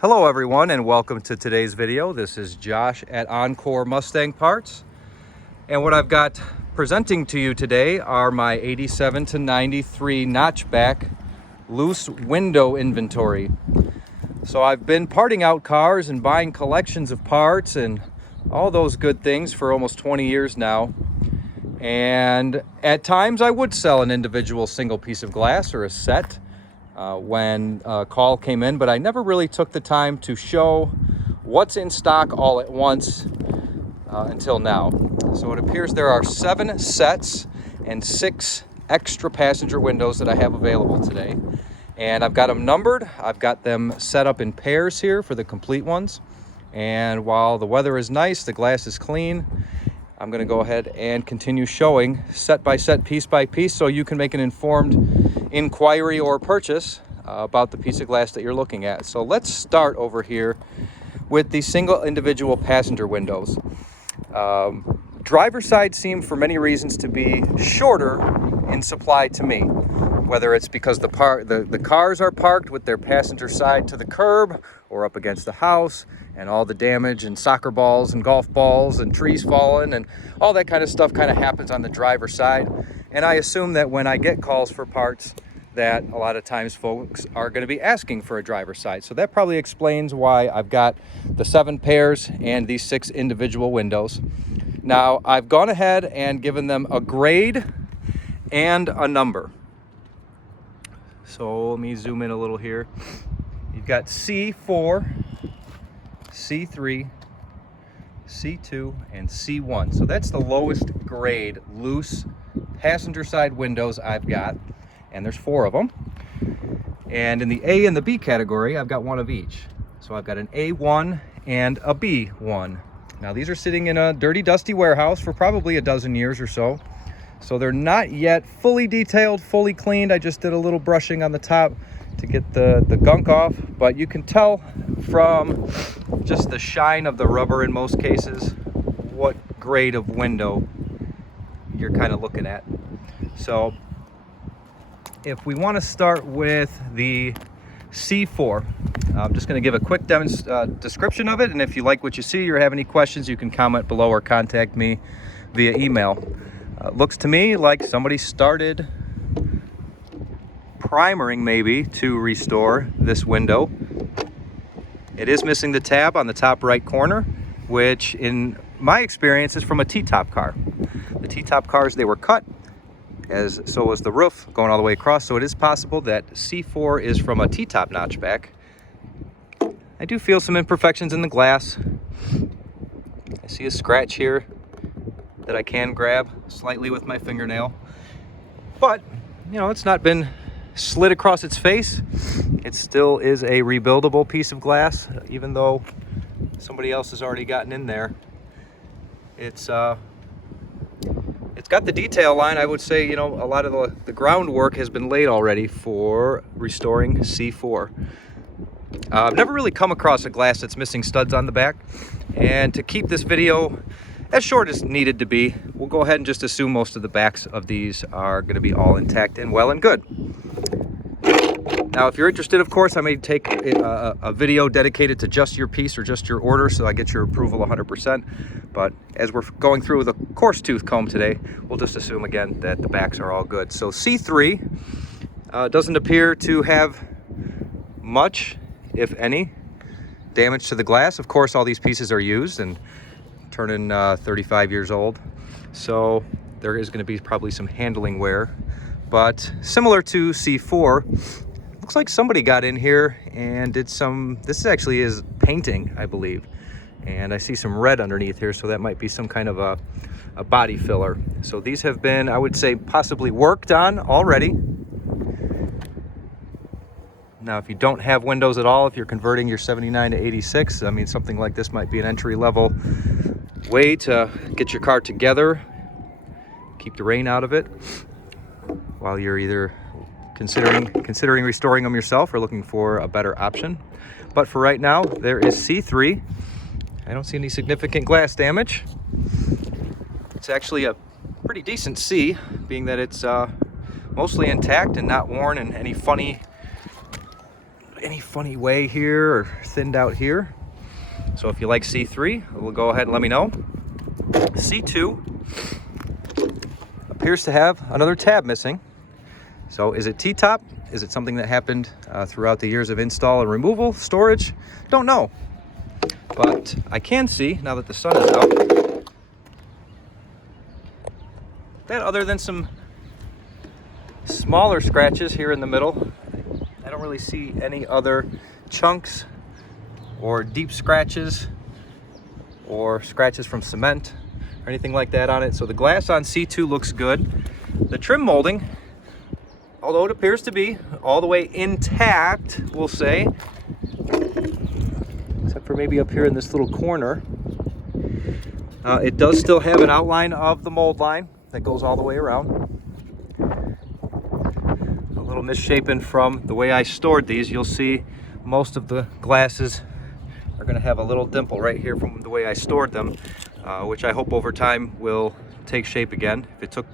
Hello everyone and welcome to today's video. This is Josh at Encore Mustang Parts, and what I've got presenting to you today are my 87 to 93 notchback loose window inventory. So I've been parting out cars and buying collections of parts and all those good things for almost 20 years now, and at times I would sell an individual single piece of glass or a set when a call came in, but I never really took the time to show what's in stock all at once until now. So it appears there are 7 sets and 6 extra passenger windows that I have available today, and I've got them numbered. I've got them set up in pairs here for the complete ones, and while the weather is nice, the glass is clean, I'm going to go ahead and continue showing set by set, piece by piece, so you can make an informed inquiry or purchase about the piece of glass that you're looking at. So let's start over here with the single individual passenger windows. Driver's side seem for many reasons to be shorter in supply to me, whether it's because the cars are parked with their passenger side to the curb or up against the house, and all the damage and soccer balls and golf balls and trees falling and all that kind of stuff kind of happens on the driver's side. And I assume that when I get calls for parts, that a lot of times folks are going to be asking for a driver's side. So that probably explains why I've got the 7 pairs and these 6 individual windows. Now, I've gone ahead and given them a grade and a number. So let me zoom in a little here. You've got C4, C3, C2, and C1. So that's the lowest grade loose passenger side windows I've got, and there's 4 of them. And in the A and the B category, I've got 1 of each. So I've got an A1 and a B1. Now these are sitting in a dirty, dusty warehouse for probably a dozen years or so. So they're not yet fully detailed, fully cleaned. I just did a little brushing on the top to get the gunk off, but you can tell from just the shine of the rubber in most cases what grade of window you're kind of looking at. So if we want to start with the C4, I'm just going to give a quick description of it, and if you like what you see or have any questions, you can comment below or contact me via email. Looks to me like somebody started primering maybe to restore this window. It is missing the tab on the top right corner, which in my experience is from a T-top car. The T-top cars, they were cut, as so was the roof going all the way across, so it is possible that C4 is from a T-top notchback. I do feel some imperfections in the glass. I see a scratch here that I can grab slightly with my fingernail, but you know, it's not been slid across its face. It still is a rebuildable piece of glass, even though somebody else has already gotten in there. It's got the detail line. I would say, you know, a lot of the groundwork has been laid already for restoring C4. I've never really come across a glass that's missing studs on the back, and to keep this video as short as needed to be, we'll go ahead and just assume most of the backs of these are going to be all intact and well and good. Now, if you're interested, of course, I may take a video dedicated to just your piece or just your order, so I get your approval 100%. But as we're going through the coarse tooth comb today, we'll just assume again that the backs are all good. So C3 doesn't appear to have much, if any, damage to the glass. Of course, all these pieces are used and turning 35 years old, so there is going to be probably some handling wear. But similar to C4, looks like somebody got in here and did some, this actually is painting, I believe, and I see some red underneath here, so that might be some kind of a body filler. So these have been, I would say, possibly worked on already. Now, if you don't have windows at all, if you're converting your 79 to 86, I mean, something like this might be an entry-level way to get your car together, keep the rain out of it, while you're either considering restoring them yourself or looking for a better option. But for right now, there is C3. I don't see any significant glass damage. It's actually a pretty decent C, being that it's mostly intact and not worn in any funny any funny way here or thinned out here. So if you like C3, we'll go ahead and let me know. C2 appears to have another tab missing. So is it T-top? Is it something that happened throughout the years of install and removal, storage? Don't know. But I can see, now that the sun is out, that other than some smaller scratches here in the middle, I don't really see any other chunks or deep scratches or scratches from cement or anything like that on it. So the glass on C2 looks good. The trim molding, although it appears to be all the way intact, we'll say, except for maybe up here in this little corner, it does still have an outline of the mold line that goes all the way around. A little misshapen from the way I stored these. You'll see most of the glasses are going to have a little dimple right here from the way I stored them, which I hope over time will take shape again. If it took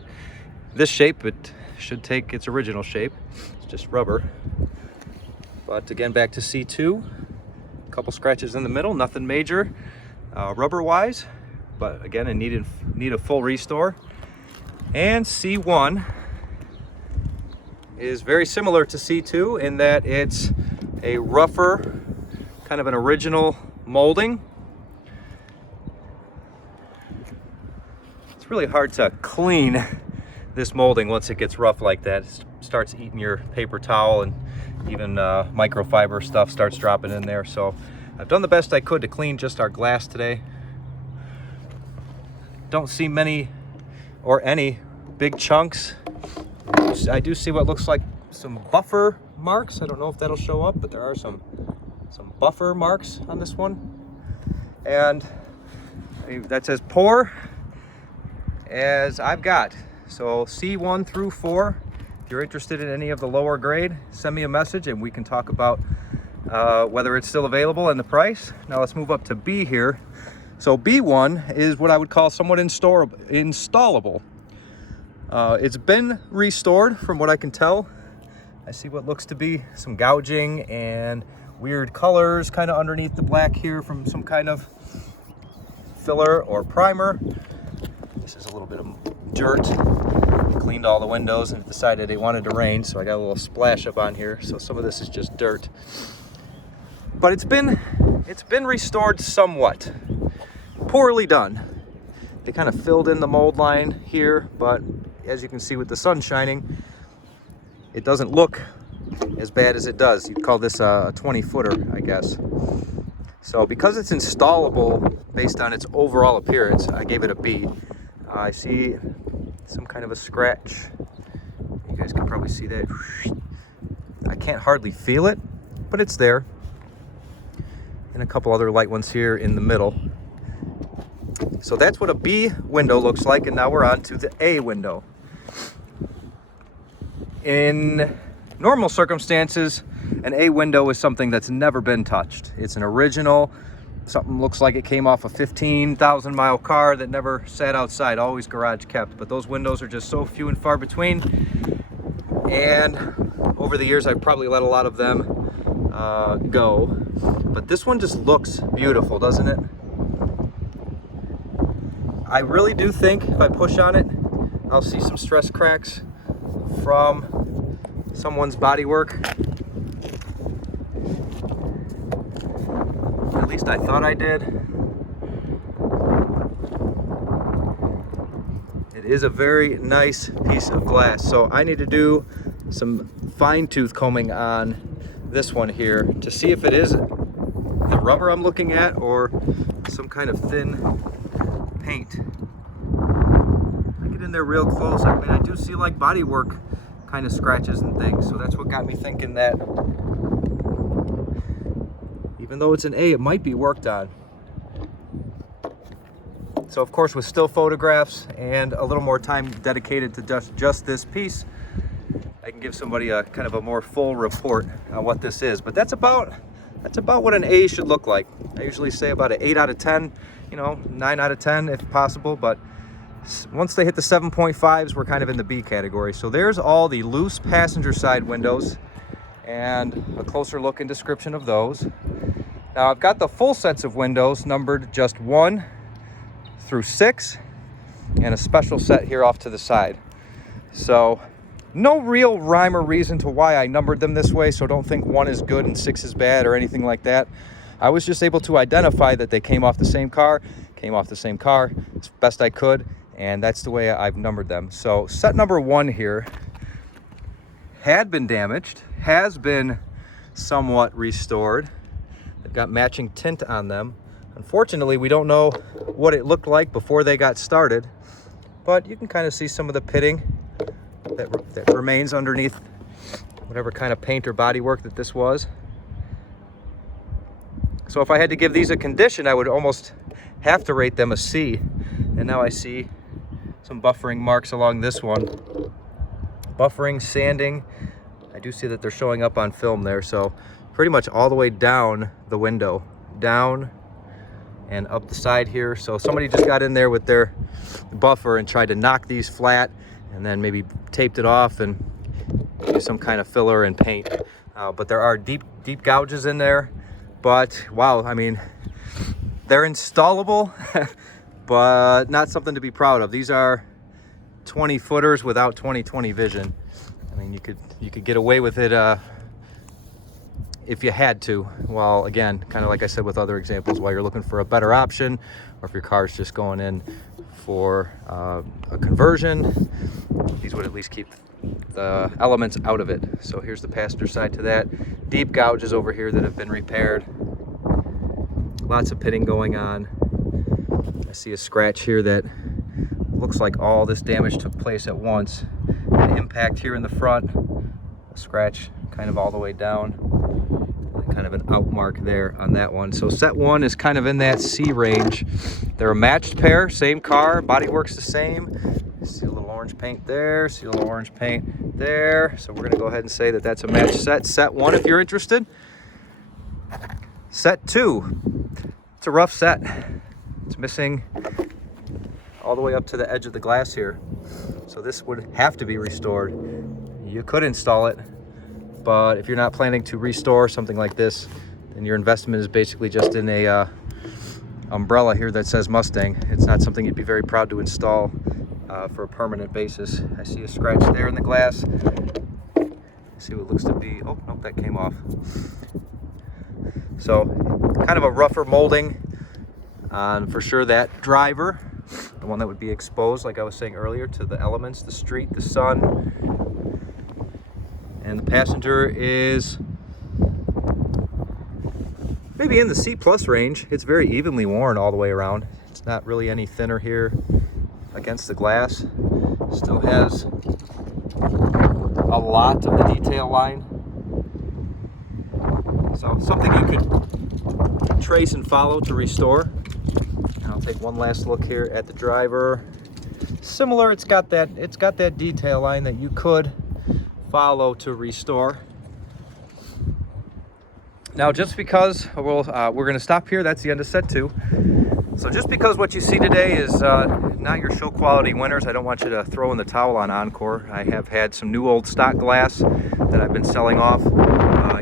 this shape, it should take its original shape. It's just rubber. But again, back to C2, a couple scratches in the middle, nothing major rubber wise, but again, I need a full restore. And C1 is very similar to C2 in that it's a rougher, kind of an original molding. It's really hard to clean this molding once it gets rough like that. It starts eating your paper towel, and even microfiber stuff starts dropping in there. So I've done the best I could to clean just our glass today. Don't see many or any big chunks. I do see what looks like some buffer marks. I don't know if that'll show up, but there are some buffer marks on this one. And that's as poor as I've got. So C1 through 4, if you're interested in any of the lower grade, send me a message and we can talk about whether it's still available and the price. Now let's move up to B here. So B1 is what I would call somewhat installable. It's been restored from what I can tell. I see what looks to be some gouging and weird colors kind of underneath the black here from some kind of filler or primer. This is a little bit of dirt. Cleaned all the windows and decided it wanted to rain, so I got a little splash up on here. So some of this is just dirt. But it's been restored somewhat. Poorly done. They kind of filled in the mold line here, but as you can see with the sun shining, it doesn't look as bad as it does. You'd call this a 20-footer, I guess. So because it's installable based on its overall appearance, I gave it a B. I see some kind of a scratch. You guys can probably see that. I can't hardly feel it, but it's there. And a couple other light ones here in the middle. So that's what a B window looks like, and now we're on to the A window. In normal circumstances, an A window is something that's never been touched. It's an original, something looks like it came off a 15,000 mile car that never sat outside, always garage kept. But those windows are just so few and far between. And over the years, I've probably let a lot of them go. But this one just looks beautiful, doesn't it? I really do think if I push on it, I'll see some stress cracks from someone's bodywork. At least I thought I did. It is a very nice piece of glass. So I need to do some fine tooth combing on this one here to see if it is the rubber I'm looking at or some kind of thin paint. I get in there real close. I mean, I do see like bodywork kind of scratches and things. So that's what got me thinking that even though it's an A, it might be worked on. So of course, with still photographs and a little more time dedicated to just this piece, I can give somebody a kind of a more full report on what this is. But that's about what an A should look like. I usually say about an 8 out of 10, 9 out of 10 if possible. But once they hit the 7.5s, we're kind of in the B category. So there's all the loose passenger side windows. and a closer look and description of those. Now I've got the full sets of windows numbered just 1 through 6, and a special set here off to the side. So no real rhyme or reason to why I numbered them this way, so don't think 1 is good and 6 is bad or anything like that. I was just able to identify that they came off the same car as best I could, and that's the way I've numbered them. So set number 1 here had been damaged, has been somewhat restored. They've got matching tint on them. Unfortunately, we don't know what it looked like before they got started, but you can kind of see some of the pitting that remains underneath whatever kind of paint or bodywork that this was. So if I had to give these a condition, I would almost have to rate them a C. And now I see some buffering marks along this one. Buffering, sanding. I do see that they're showing up on film there, so pretty much all the way down the window, down and up the side here. So somebody just got in there with their buffer and tried to knock these flat, and then maybe taped it off and use some kind of filler and paint. But there are deep gouges in there. But wow, I mean, they're installable, but not something to be proud of. These are 20 footers without 20/20 vision. I mean, you could get away with it if you had to. Well, again, kind of like I said with other examples, while you're looking for a better option, or if your car's just going in for a conversion, these would at least keep the elements out of it. So here's the passenger side to that. Deep gouges over here that have been repaired. Lots of pitting going on. I see a scratch here that looks like all this damage took place at once. An impact here in the front, a scratch kind of all the way down, and kind of an out mark there on that one. So set 1 is kind of in that C range. They're a matched pair, same car, bodywork's the same. See a little orange paint there, see a little orange paint there. So we're gonna go ahead and say that that's a matched set. Set 1 if you're interested. Set 2, it's a rough set. It's missing all the way up to the edge of the glass here. So this would have to be restored. You could install it, but if you're not planning to restore something like this, then your investment is basically just in a umbrella here that says Mustang. It's not something you'd be very proud to install for a permanent basis. I see a scratch there in the glass. See what looks to be, oh, nope, that came off. So kind of a rougher molding on for sure that driver, the one that would be exposed, like I was saying earlier, to the elements, the street, the sun. And the passenger is maybe in the C+ range. It's very evenly worn all the way around. It's not really any thinner here against the glass. Still has a lot of the detail line. So something you could trace and follow to restore. And I'll take one last look here at the driver. Similar, it's got that detail line that you could follow to restore. Now, just because we're going to stop here, that's the end of set 2. So just because what you see today is not your show quality winners, I don't want you to throw in the towel on Encore. I have had some new old stock glass that I've been selling off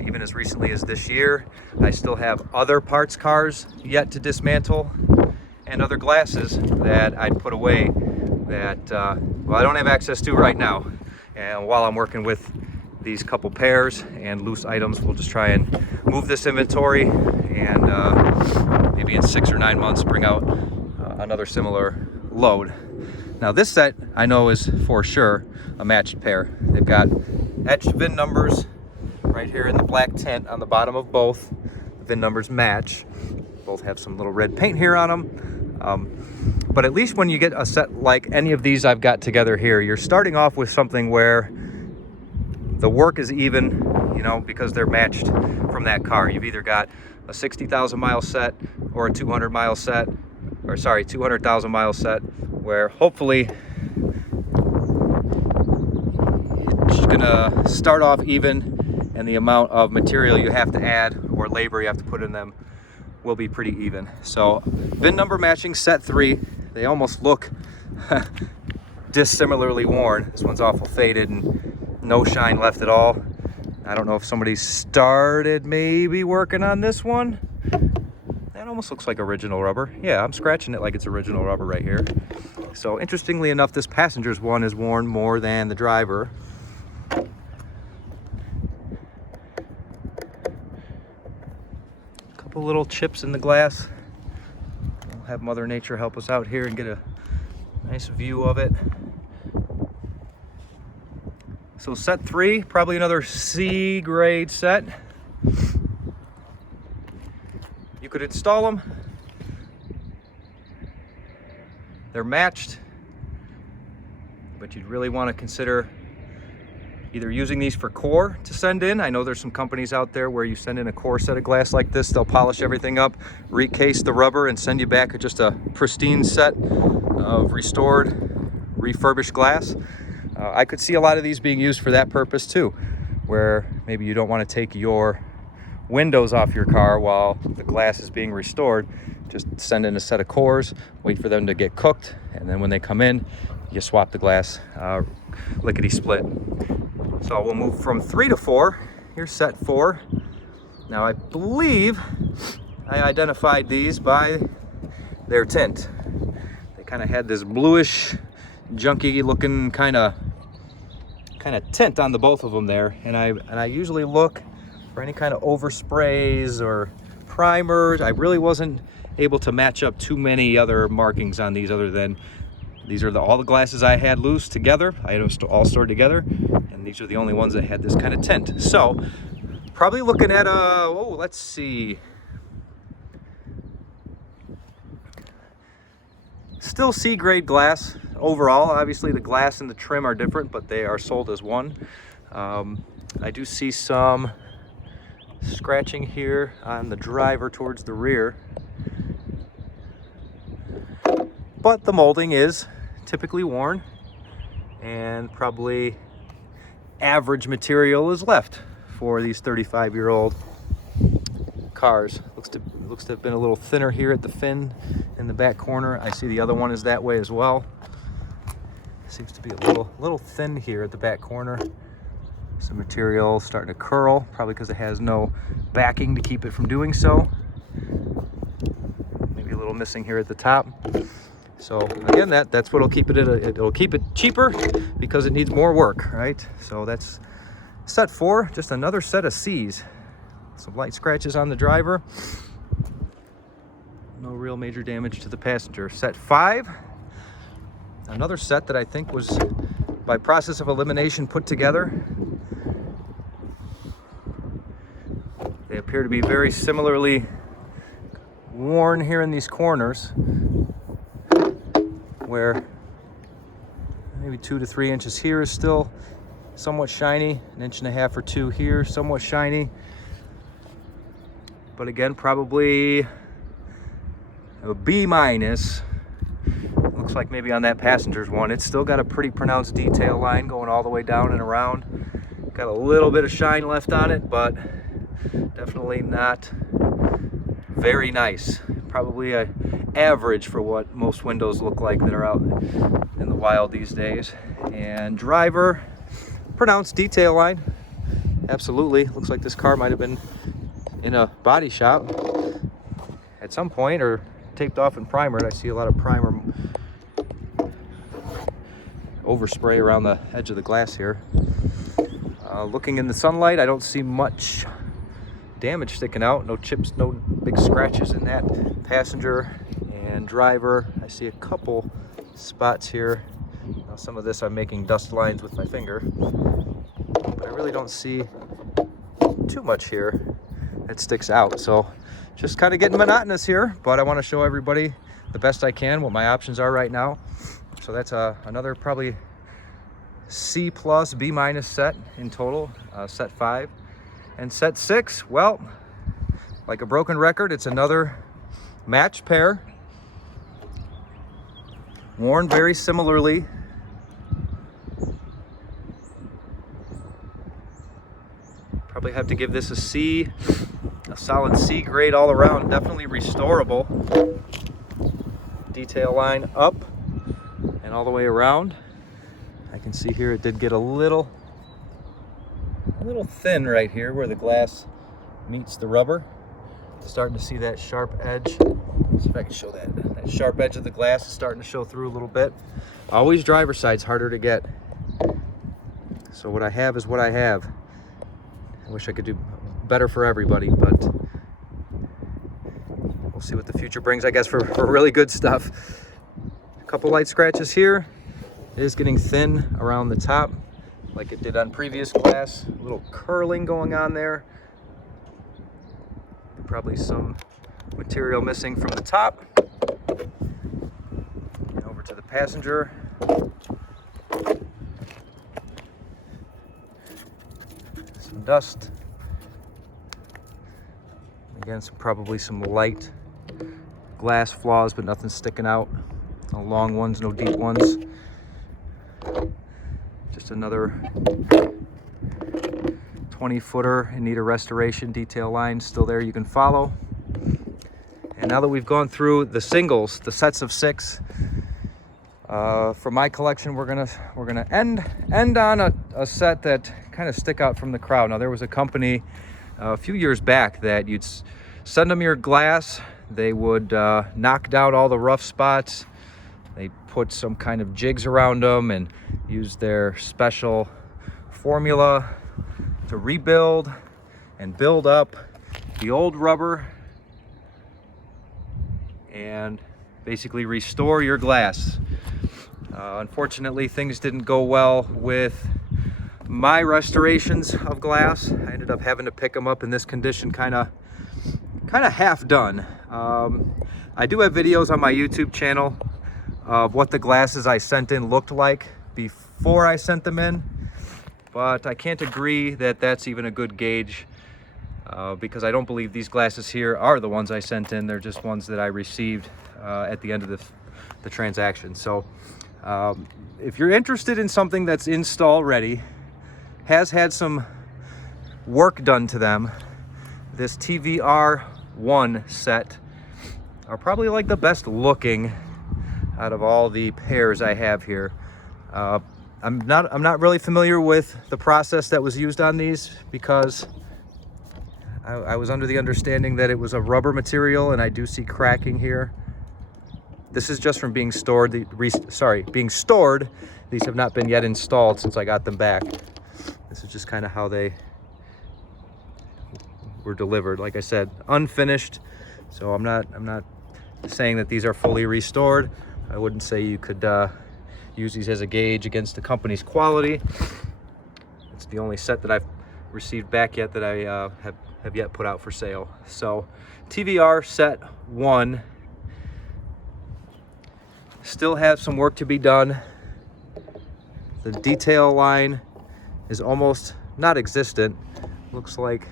even as recently as this year. I still have other parts cars yet to dismantle and other glasses that I'd put away that, well, I don't have access to right now. And while I'm working with these couple pairs and loose items, we'll just try and move this inventory and maybe in 6 or 9 months bring out another similar load. Now this set I know is for sure a matched pair. They've got etched VIN numbers right here in the black tint on the bottom of both. The VIN numbers match. Both have some little red paint here on them. But at least when you get a set like any of these I've got together here, you're starting off with something where the work is even, you know, because they're matched from that car. You've either got a 60,000 mile set or a 200 mile set, or sorry, 200,000 mile set, where hopefully it's gonna start off even, and the amount of material you have to add or labor you have to put in them will be pretty even. So VIN number matching set 3. They almost look dissimilarly worn. This one's awful faded and no shine left at all. I don't know if somebody started maybe working on this one. That almost looks like original rubber. Yeah, I'm scratching it like it's original rubber right here. So interestingly enough, this passenger's one is worn more than the driver. A couple little chips in the glass. We'll have Mother Nature help us out here and get a nice view of it. So set 3, probably another C grade set. You could install them. They're matched, but you'd really want to consider either using these for core to send in. I know there's some companies out there where you send in a core set of glass like this, they'll polish everything up, recase the rubber, and send you back just a pristine set of restored, refurbished glass. I could see a lot of these being used for that purpose too, where maybe you don't want to take your windows off your car while the glass is being restored. Just send in a set of cores, wait for them to get cooked, and then when they come in, you swap the glass lickety split. So we'll move from 3 to 4. Here's set 4. Now I believe I identified these by their tint. They kind of had this bluish, junky looking kind of tint on the both of them there, and I usually look for any kind of oversprays or primers. I really wasn't able to match up too many other markings on these other than these are all the glasses I had loose together. I had them all stored together, and these are the only ones that had this kind of tint. So probably looking at let's see, still C grade glass overall. Obviously the glass and the trim are different, but they are sold as one. I do see some scratching here on the driver towards the rear, but the molding is typically worn, and probably average material is left for these 35-year-old cars. Looks to have been a little thinner here at the fin in the back corner. I see the other one is that way as well. Seems to be a little thin here at the back corner. Some material starting to curl, probably because it has no backing to keep it from doing so. Maybe a little missing here at the top. So again, that's what'll keep it it'll keep it cheaper because it needs more work, right? So that's set 4, just another set of C's. Some light scratches on the driver. No real major damage to the passenger. Set 5, another set that I think was by process of elimination put together. They appear to be very similarly worn here in these corners, where maybe 2 to 3 inches here is still somewhat shiny, 1.5 or 2 here, somewhat shiny. But again, probably a B minus. Looks like maybe on that passenger's one, it's still got a pretty pronounced detail line going all the way down and around. Got a little bit of shine left on it, but definitely not very nice. Probably a average for what most windows look like that are out in the wild these days. And driver, pronounced detail line. Absolutely. Looks like this car might have been in a body shop at some point or taped off and primered. I see a lot of primer overspray around the edge of the glass here. Looking in the sunlight, I don't see much damage sticking out. No chips, no big scratches in that passenger and driver. I see a couple spots here. Now some of this I'm making dust lines with my finger, but I really don't see too much here that sticks out. So just kind of getting monotonous here, but I want to show everybody the best I can what my options are right now. So that's another probably C plus, B minus set in total, set 5. And set 6, well, like a broken record, it's another matched pair, worn very similarly. Probably have to give this a C, a solid C grade all around. Definitely restorable. Detail line up and all the way around. I can see here it did get a little a little thin right here where the glass meets the rubber. Starting to see that sharp edge. Let's see if I can show that. That sharp edge of the glass is starting to show through a little bit. Always driver's side's harder to get. So what I have is what I have. I wish I could do better for everybody, but we'll see what the future brings, I guess, for really good stuff. A couple light scratches here. It is getting thin around the top like it did on previous glass. A little curling going on there. Probably some material missing from the top. And over to the passenger. Some dust. Again, probably some light glass flaws, but nothing sticking out. No long ones, no deep ones. Just another 20-footer in need of restoration. Detail line still there, you can follow. And now that we've gone through the singles, the sets of 6, for my collection, we're gonna end on a set that kind of stick out from the crowd. Now, there was a company a few years back that you'd send them your glass, they would knock down all the rough spots, they put some kind of jigs around them and use their special formula to rebuild and build up the old rubber and basically restore your glass. Unfortunately, things didn't go well with my restorations of glass. I ended up having to pick them up in this condition, kind of half done. I do have videos on my YouTube channel of what the glasses I sent in looked like before I sent them in, but I can't agree that that's even a good gauge because I don't believe these glasses here are the ones I sent in. They're just ones that I received at the end of the transaction. So if you're interested in something that's install ready, has had some work done to them, this TVR1 set are probably like the best looking out of all the pairs I have here. I'm not really familiar with the process that was used on these because I was under the understanding that it was a rubber material, and I do see cracking here. This is just from being stored. Being stored. These have not been yet installed since I got them back. This is just kind of how they were delivered. Like I said, unfinished. So I'm not saying that these are fully restored. I wouldn't say you could use these as a gauge against the company's quality. It's the only set that I've received back yet that I have yet put out for sale. So TVR set 1 still have some work to be done. The detail line is almost not existent. Looks like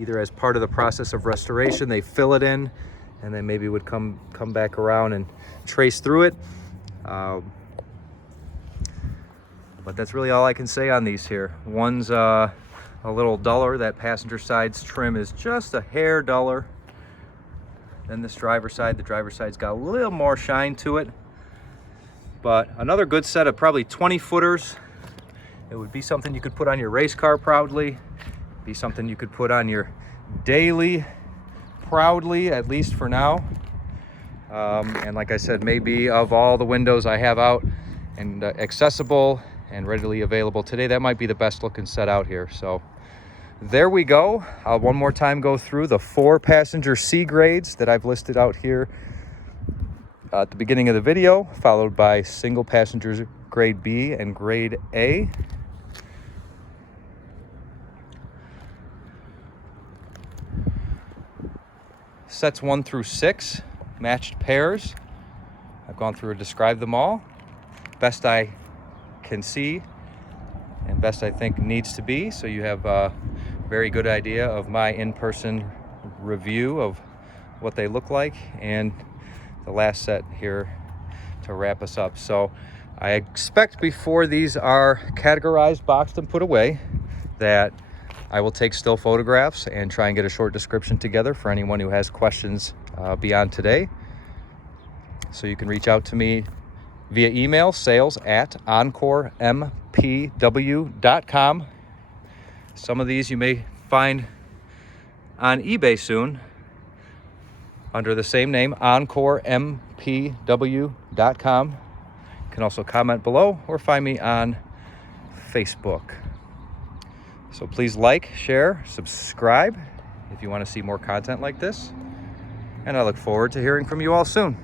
either as part of the process of restoration they fill it in and then maybe would come back around and trace through it. But that's really all I can say on these here. One's a little duller. That passenger side's trim is just a hair duller than this driver side. The driver side's got a little more shine to it. But another good set of probably 20-footers. It would be something you could put on your race car proudly. Be something you could put on your daily proudly, at least for now. And like I said, maybe of all the windows I have out and accessible and readily available today, that might be the best looking set out here. So there we go. I'll one more time go through the 4 passenger C grades that I've listed out here at the beginning of the video, followed by single passenger grade B and grade A. Sets 1 through 6, matched pairs. I've gone through and described them all. Best I can see and best I think needs to be, so you have a very good idea of my in-person review of what they look like, and the last set here to wrap us up. So I expect before these are categorized, boxed, and put away that I will take still photographs and try and get a short description together for anyone who has questions beyond today. So you can reach out to me via email, sales@encorempw.com. Some of these you may find on eBay soon under the same name, EncoreMPW.com. You can also comment below or find me on Facebook. So please like, share, subscribe if you want to see more content like this. And I look forward to hearing from you all soon.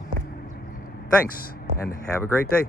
Thanks, and have a great day.